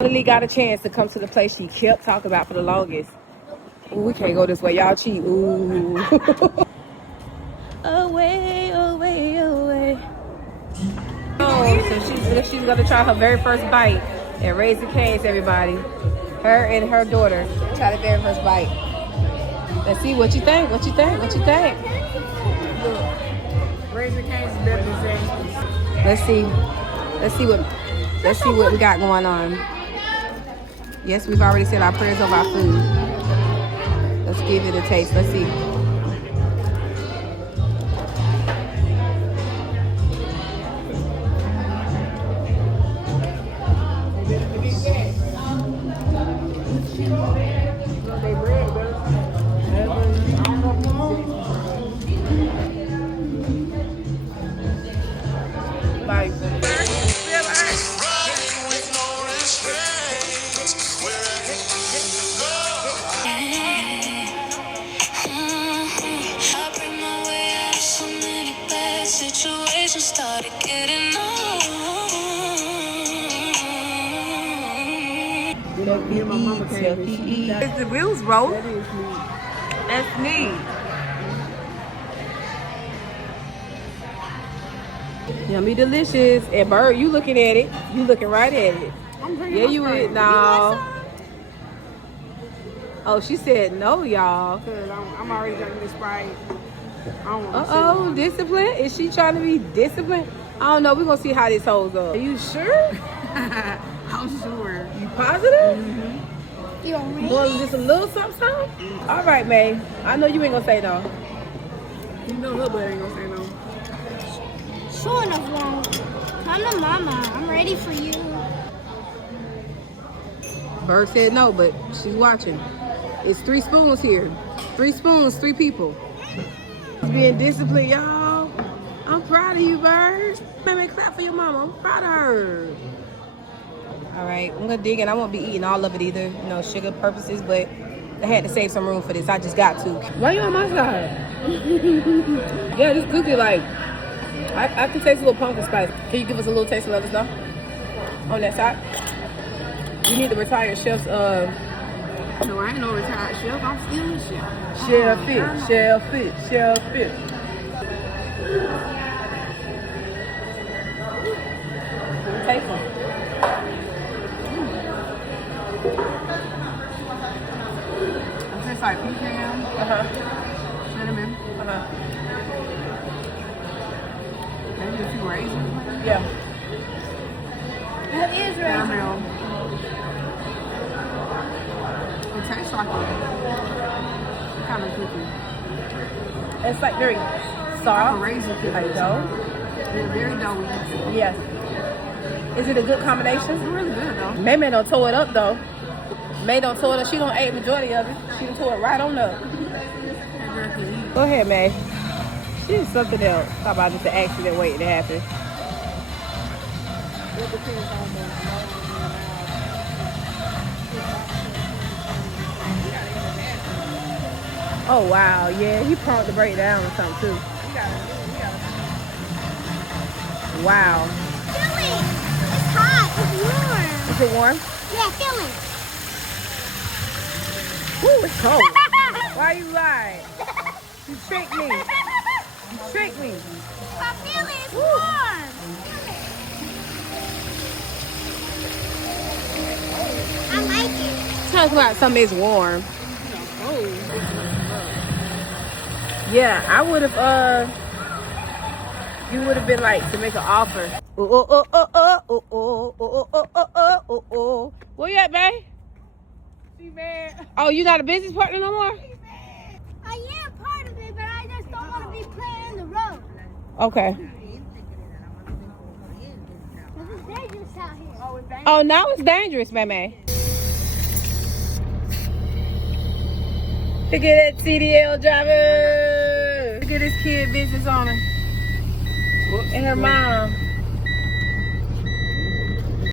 Finally got a chance to come to the place she kept talking about for the longest. Ooh, we can't go this way. Y'all cheat. Ooh. Away, away, away. Oh, so she's gonna try her very first bite and raise the canes, everybody. Her and her daughter try the very first bite. Let's see what you think. What you think? What you think? Look, raise the canes is better than saying. Let's see what we got going on. Yes, we've already said our prayers over our food. Let's give it a taste. Let's see. Bye. Started getting on. Me and my mama came in. Is the wheels roll? That is me. That's me. Yummy delicious. And Bird, you looking at it. You looking right at it. I'm drinking. Yeah, you would. No. Oh, she said no, y'all. Cause I'm already drinking this Sprite. I don't want to Uh-oh, discipline? Is she trying to be disciplined? I don't know. We're going to see how this holds up. Are you sure? I'm sure. You positive? Mm-hmm. You don't You want just a little something, something? Mm-hmm. All right, May. I know you ain't going to say no. You know her butt ain't gonna say no. Sure enough, wrong. Come to mama. I'm ready for you. Bird said no, but she's watching. It's 3 spoons here. 3 spoons, 3 people. Being disciplined, y'all. I'm proud of you, Bird. Baby, clap for your mama. I'm proud of her. All right, I'm gonna dig in. I won't be eating all of it either, you know, sugar purposes, but I had to save some room for this. I just got to. Why you on my side? Yeah, this cookie, like, I can taste a little pumpkin spice. Can you give us a little taste and let us know? On that side? You need the retired chef's, No, I ain't no retired chef. I'm still a chef. Shellfish. Taste them. It tastes like pecan, cinnamon, maybe a few raisins. Yeah. That is right. Caramel. It tastes like a kind of cookie. It's like very Like a soft. raisin cookie. Like dough. It's very doughy. Yes. Is it a good combination? It's really good though. May don't tore it up though. May don't tore it up. She don't ate majority of it. She done tore it right on up. Go ahead, May. She did something else. Talk about just an accident waiting to happen. Oh wow, yeah, he prompted to break down or something too. Wow. Feel it. It's hot. It's warm. Is it warm? Yeah, feel it. Ooh, it's cold. Why you lie? You tricked me. You tricked me. I feel it. It's warm. I like it. Talk about something is warm. Yeah, I would have, you would have been like to make an offer. Where you at, babe? She mad. Oh, you not a business partner no more? I am part of it, but I just don't want to be playing in the road. Okay. Because it's dangerous out here. Oh, it's dangerous. Oh, now it's dangerous, baby. Look at that CDL driver. Look at this kid business owner and her mom.